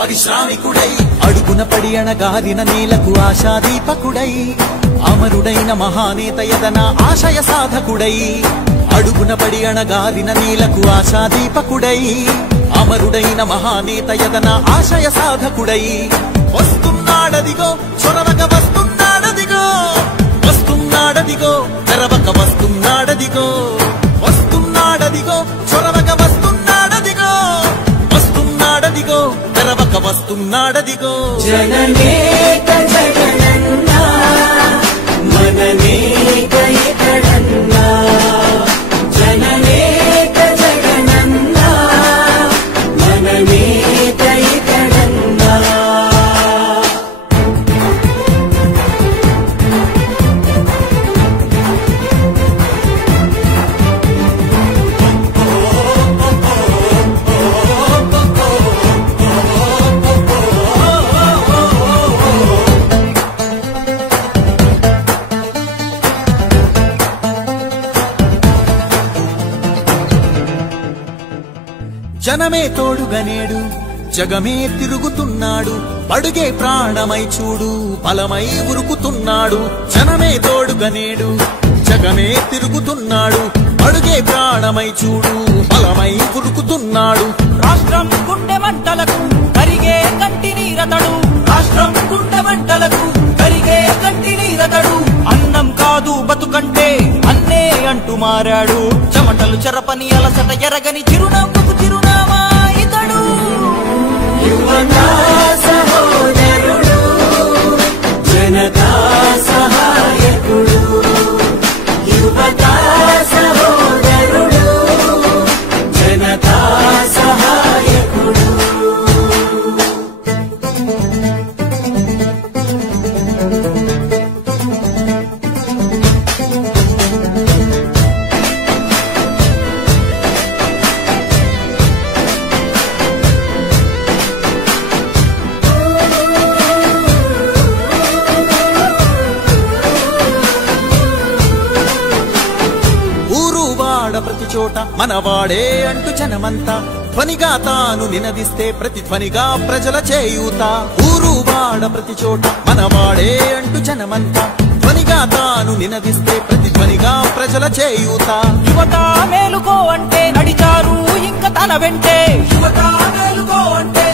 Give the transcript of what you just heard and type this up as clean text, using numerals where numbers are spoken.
పరిశ్రామికుడై అడుగున పడి అణగారిన నేలకు ఆశాదీపకుడై అమరుడైన మహానేత యదన ఆశయ సాధకుడై అడుగున పడి అణగారిన నేలకు ఆశాదీపకుడై అమరుడైన మహానేత యదన ఆశయ సాధకుడై వస్తున్నాడదిగో చొరవక వస్తున్నాడదిగో వస్తున్నాడదిగో తెరవక వస్తున్నాడదిగో వస్తున్నాడదిగో చొరవక వస్తున్నాడదిగో వస్తున్నాడదిగో తెరవక వస్తున్నాడదిగో జననేక జగనన్నా మననేక ఇతడన్నా జననేక జగనన్నా మననేక ఇతడన్నా జనమే తోడుగనేడు జగమే తిరుగుతున్నాడు అడుగే ప్రాణమై చూడు బలమై ఉరుకుతున్నాడు జనమే తోడుగనేడు జగమే తిరుగుతున్నాడు అడుగే ప్రాణమై చూడు బలమై ఉరుకుతున్నాడు రాష్ట్రం గుండె మంటలకు కరిగే కంటి నీరతడు రాష్ట్రం గుండె మంటలకు కరిగే కంటి నీరతడు అన్నం కాదు బతుకంటే అన్నే అంటూ మారాడు చెమటలు చెరపని అలసట ఎరగని చిరునవ్వుకు చిరునామా ఇతడు యువతా సహోదరుడు జనతా సహాయకుడు యువతా సహోదరుడు జనతా సహాయకుడు ప్రతి చోట మనవాడే అంటూ జనమంతా ధ్వనిగా తాను నినదిస్తే ప్రతిధ్వనిగా ప్రజల చేయూత ఊరు వాడ ప్రతి చోట మనవాడే అంటూ జనమంతా ధ్వనిగా తాను నినదిస్తే ప్రతిధ్వనిగా ప్రజల చేయూత యువత మేలుకో అంటే నడిచారు ఇంక తన వెంటే యువత మేలుకో అంటే